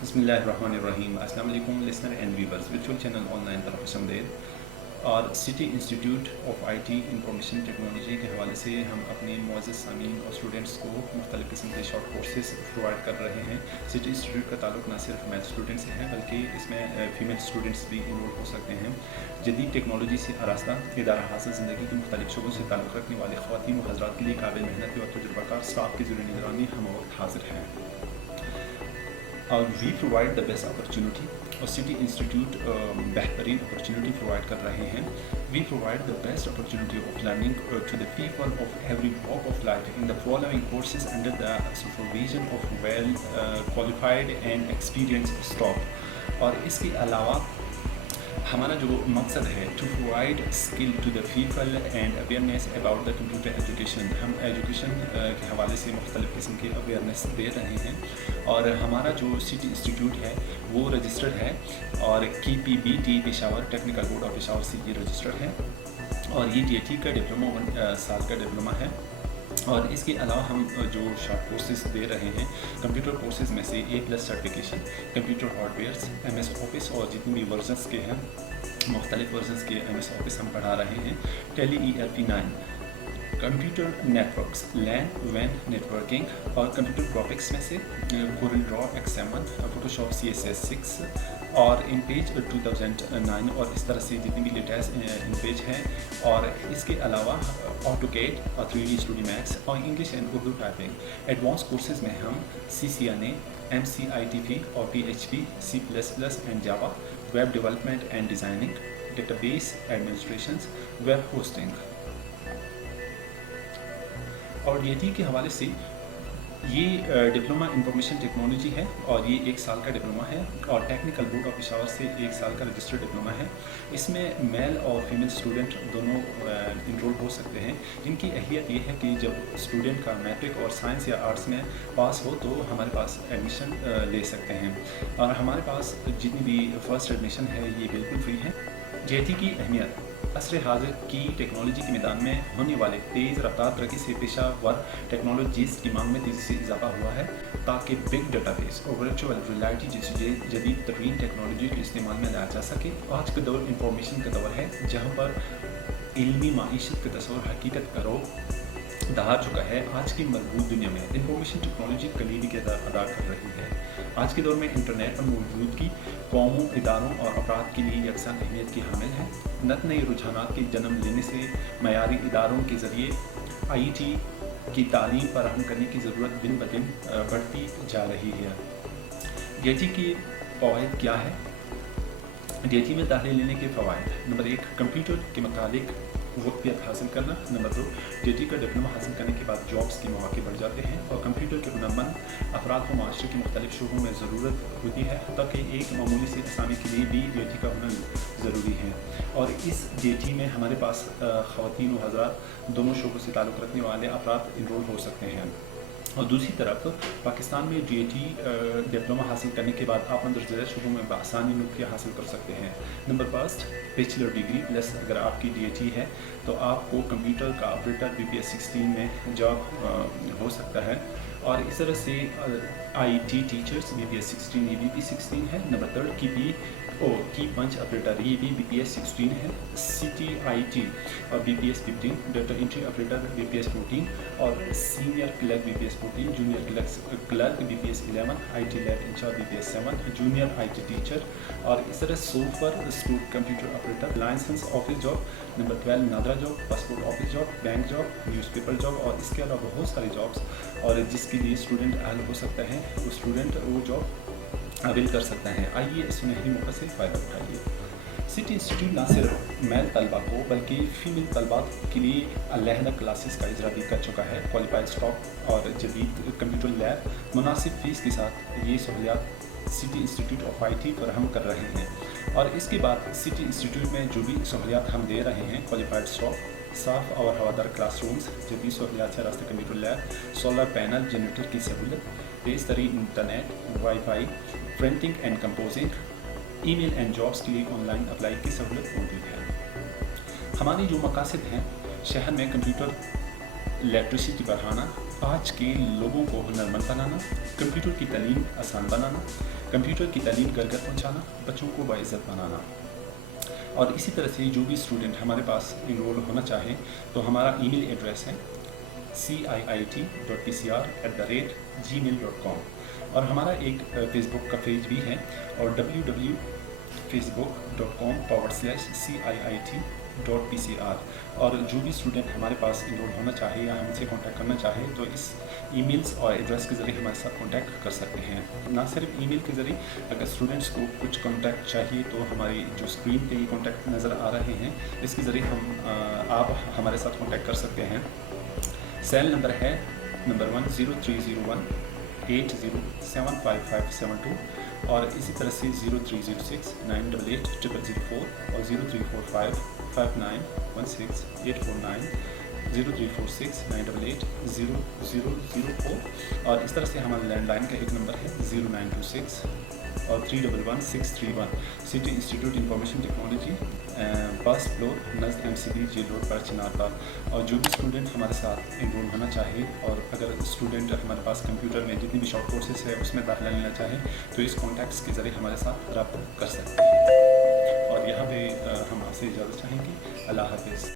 बिस्मिल्लाहिर्रहमानिर्रहीम। अस्सलाम वालेकुम listener and viewers, virtual channel online पर खुशामदीद। और city institute of IT information technology के हवाले से हम अपने मुअज़्ज़ज़ सामीन और स्टूडेंट्स को मुख्तलिफ़ किस्म के शॉर्ट कोर्सेज़ प्रोवाइड कर रहे हैं। सिटी इंस्टीट्यूट का ताल्लुक न सिर्फ मेल स्टूडेंट से है बल्कि इसमें फ़ीमेल स्टूडेंट्स भी इनरोल हो सकते हैं। जदीद टेक्नोलॉजी से आरास्ता इदारा हासिल ज़िंदगी के मुख्तलिफ़ शोबों से ताल्लुक़ रखने वाले ख़वातीन व हज़रात के लिए काबिल मेहनत और तजुर्बाकार स्टाफ की ज़रूरी निगरानी हम वक्त हाजिर हैं। और we provide the best opportunity, और सिटी इंस्टीट्यूट बेहतरीन अपॉर्चुनिटी प्रोवाइड कर रहे हैं। We provide the best opportunity of learning to the people of every walk of life in the following courses under the supervision of well qualified and experience staff. और इसके अलावा हमारा जो मकसद है to provide skill to the people and awareness about the computer education. हम education के हवाले से मुख्तलिफ़ किस्म के अवेयरनेस दे रहे हैं। और हमारा जो सिटी इंस्टीट्यूट है वो रजिस्टर्ड है और KPBT Peshawar technical board of Peshawar से ये रजिस्टर्ड है। और ये DIT का डिप्लोमा 1 साल का डिप्लोमा है। और इसके अलावा हम जो शॉर्ट कोर्सेज दे रहे हैं कंप्यूटर कोर्सेज में से A+ certification, computer hardwares, MS office और जितनी भी वर्जन्स के हैं मुख्तलिफ वर्जन्स के MS ऑफिस हम पढ़ा रहे हैं। टेली ERP9, कंप्यूटर नेटवर्क्स, लैन वैन नेटवर्किंग और कंप्यूटर ग्राफिक्स में से Corel Draw XML, Photoshop CSS6 और इन पेज 2009 और इस तरह से जितनी भी लेटेस्ट इन पेज हैं। और इसके अलावा ऑटोकैड और 3D स्टूडियो मैक्स और English and Urdu typing. Advance courses में हम CCNA, MCITP और PHP, C++ and Java, web development and designing, database administration, web hosting. और DIT के हवाले से ये डिप्लोमा इंफॉर्मेशन टेक्नोलॉजी है और ये 1 साल का डिप्लोमा है। और टेक्निकल बोर्ड ऑफ पेशावर से 1 साल का रजिस्टर्ड डिप्लोमा है। इसमें मेल और फीमेल स्टूडेंट दोनों इनरोल हो सकते हैं। इनकी अहलियत ये है कि जब स्टूडेंट का मैट्रिक और साइंस या आर्ट्स में पास हो तो हमारे पास एडमिशन ले सकते हैं। और हमारे पास जितनी भी फर्स्ट एडमिशन है ये बिल्कुल फ्री है। DIT की अहमियत असर हाजिर की टेक्नोलॉजी के मैदान में होने वाले तेज़ रफ्तार तरक्की से पेशावर टेक्नोलॉजीज़ की मांग में तेज़ी से इजाफा हुआ है, ताकि बिग डेटाबेस और वर्चुअल रियलिटी जैसी जदीद तरीन टेक्नोलॉजी के इस्तेमाल में लाया जा सके। आज का दौर इंफॉर्मेशन का दौर है जहाँ पर इल्मी माईशत का तस्वर हकीकत करो दहाड़ चुका है। आज की मजबूत दुनिया में इंफॉर्मेशन टेक्नोलॉजी कलीदी किरदार अदा कर रही है। आज के दौर में इंटरनेट पर मौजूदगी कौमों, इदारों और अफराद के लिए यकसा अहमियत की हामिल है। नत नए रुझानात के जन्म लेने से मयारी इदारों के ज़रिए IT की तालीम फराहम करने की ज़रूरत दिन ब दिन बढ़ती जा रही है। DIT की फ़वाइद क्या है? DIT में दाखिले लेने के फ़वाइद: नंबर 1, कंप्यूटर के मुतालिक वक़्तियत हासिल करना। नंबर 2, DIT का डिप्लोमा हासिल करने के बाद जॉब्स के मौके बढ़ जाते हैं और कंप्यूटर के हुनरमंद अफराद को माशरे के मुख्तलिफ शोबों में ज़रूरत होती है, ताकि एक मामूली से असामी के लिए भी DIT का हुनर ज़रूरी है। और इस DIT में हमारे पास ख़वातीन व हज़रात दोनों शोबों से ताल्लुक़ रखने वाले अफराद इनरोल हो सकते हैं। और दूसरी तरफ पाकिस्तान में DIT डिप्लोमा हासिल करने के बाद आप मंदरज़ा शोबों में बआसानी नौकरियाँ हासिल कर सकते हैं। नंबर 5, बैचलर डिग्री प्लस अगर आपकी DIT है तो आपको कंप्यूटर का ऑपरेटर BPS 16 में जॉब हो सकता है। और इस तरह से IT टीचर्स BPS 16 ये BP 16 है। नंबर 3, की पंच ऑपरेटर ये भी BPS 16 है। CTIT और BPS 15, data entry operator BPS 14 और senior clerk BPS 14, junior clerk BPS 11, IT lab in charge BPS 7, junior IT teacher. और इस तरह super student computer operator, license office job. Number 12, NADRA job, passport office job, bank job, newspaper job और इसके अलावा बहुत सारी jobs और जिसके लिए स्टूडेंट अहल हो सकता है वो स्टूडेंट वो जॉब अवेल कर सकता है। आइए इस सुनहरी मौके से फ़ायदा उठाइए। सिटी इंस्टीट्यूट न सिर्फ मेल तलबा को बल्कि फ़ीमेल तलबात के लिए अलहदा क्लासेस का इजरा भी कर चुका है। क्वालिफाइड स्टाफ और जदीद कंप्यूटर लैब, मुनासिब फ़ीस के साथ ये सहूलियात सिटी इंस्टीट्यूट ऑफ IT फराहम कर रहे हैं। और इसके बाद सिटी इंस्टीट्यूट में जो भी सहूलियात हम दे रहे हैं, क्वालिफाइड स्टाफ, साफ़ और हवादार क्लासरूम्स, जदीद सहूलियात से रास्ते computer lab, solar panel, generator की सहूलत, तेज़ तरीन internet, wifi, printing and composing, email and jobs के लिए ऑनलाइन अप्लाई की सहूलत मौजूद है। हमारी जो मकासद हैं, शहर में कंप्यूटर लिटरेसी बढ़ाना, آج کے لوگوں کو ہنرمند بنانا، کمپیوٹر کی تعلیم آسان بنانا، کمپیوٹر کی تعلیم گھر گھر پہنچانا، بچوں کو باعزت بنانا۔ اور اسی طرح سے جو بھی اسٹوڈنٹ ہمارے پاس انرول ہونا چاہے تو ہمارا ای میل ایڈریس ہے ciit.pcr@gmail.com، اور ہمارا ایک فیس بک کا پیج بھی ہے، اور www.facebook.com/ciit.pcr۔ اور جو بھی اسٹوڈنٹ ہمارے پاس انرول ہونا چاہے یا ہم سے کانٹیکٹ کرنا چاہے تو اس ای میلس اور ایڈریس کے ذریعے ہمارے ساتھ کانٹیکٹ کر سکتے ہیں۔ نہ صرف ای میل کے ذریعے، اگر اسٹوڈنٹس کو کچھ کانٹیکٹ چاہیے تو ہماری جو اسکرین پہ یہ کانٹیکٹ نظر آ رہے ہیں اس کے ذریعے آپ ہمارے ساتھ کانٹیکٹ کر سکتے ہیں۔ سیل نمبر ہے نمبر 1030180755572، اور اسی طرح سے 0306988004 اور 034559168490، 0346988004، اور اس طرح سے ہمارا لینڈ لائن کا ایک نمبر ہے 0926 اور 311631، city institute information technology, first floor, نزد MCD جیل روڈ پر چنارپال۔ اور جو بھی اسٹوڈنٹ ہمارے ساتھ انرول ہونا چاہے، اور اگر اسٹوڈنٹ ہمارے پاس کمپیوٹر میں جتنی بھی شارٹ کورسز ہے اس میں داخلہ لینا چاہے تو اس کانٹیکٹس کے ذریعے ہمارے ساتھ رابطہ کر سکتے ہیں۔ اور یہاں پہ ہم آپ سے اجازت چاہیں گے۔ اللہ حافظ۔